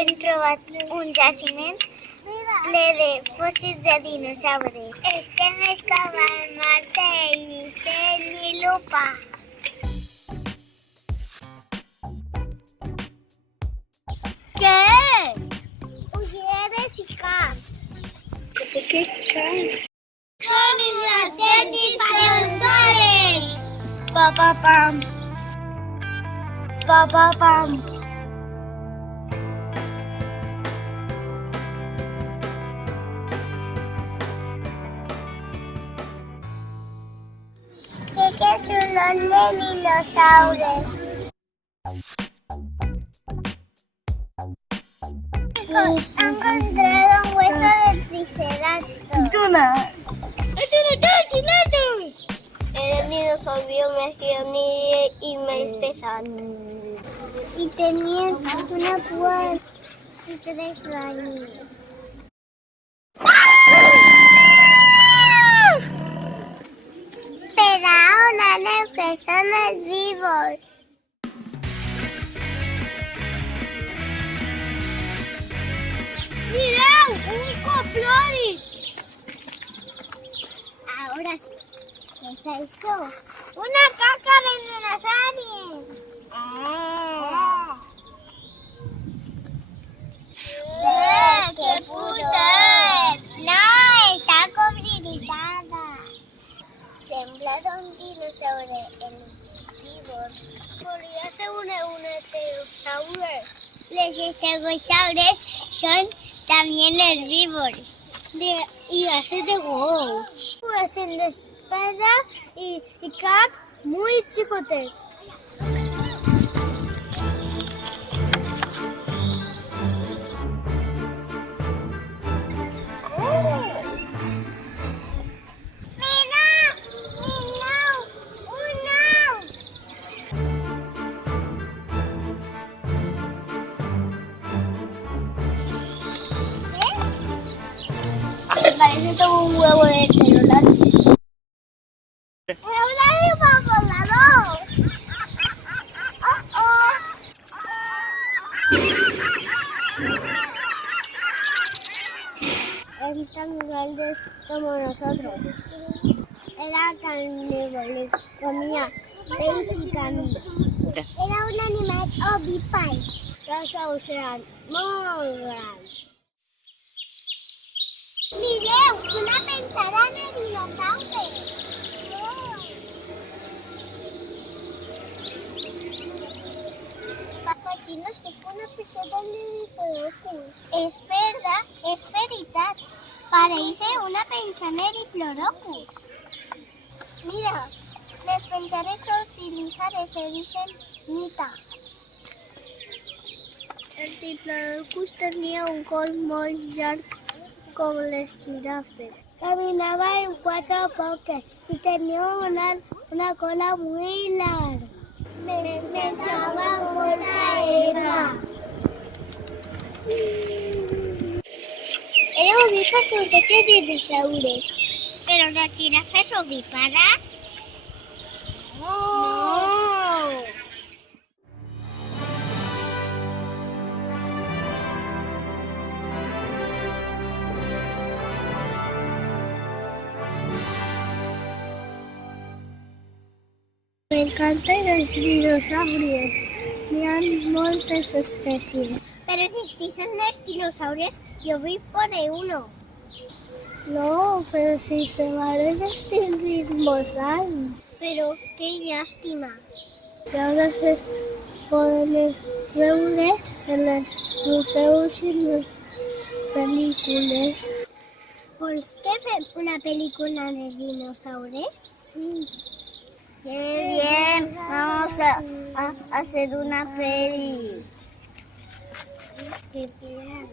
hem trobat un jaciment ple de fòssils de dinosaures. Estem excavant martell, disseny i lupa. Què és? Ulleres i casc. Què cas? Són els tècnics frontals! Pa-pa-pam. Pa-pa-pam. ¿Qué son los dinosaurios? Han encontrado un hueso de triceratops. ¡Es un triceratops! Era un dinosaurio más grande y más pesado. Y tenía una púa y 3 años. Però on aneu, que són herbívors? Mireu, un coplòrid! Ahora sí, ¿qué es eso? ¡Una caca de dinosaurio! ¡Qué pudor! No, está cobridizada. Sembla d'un dinosaure herbívor. Podria ser un pterosaure. Les estegosaures son también herbívoros. Y hace de huevos. Pues en la espalda y cap muy chicote. Parece todo un huevo de pterodáctilo. ¡Un volador! Es tan grande como nosotros. Era carnívoro, comía pez y carne. Era un animal ovíparo. Los ous eran muy grandes. Mireu, una pensada de dinosaures. Patinos que fue una pensada de diplodocus. Es verdad, es veritat. Parece una pensada de diplodocus. Mira, les pensares fossilitzades se dicen mita. El diplodocus tenia un cos molt llarg com les girafes. Caminaba en 4 patas y tenía una cola muy larga. Menjava molta herba. Era ovípar con coches de dinosaures. ¿Pero las jirafas ovíparas? No. Me encantan los dinosaurios. Hi ha moltes espècies. Pero existeixen los dinosaurios, yo vi por ahí uno. No, pero si se van a extinguir años. Pero qué lástima. Y ahora se pueden veure en los museos y las películas. ¿Vols que fem una película de dinosaurios? Sí. ¡Qué bien! Vamos a hacer una peli. ¡Qué bien!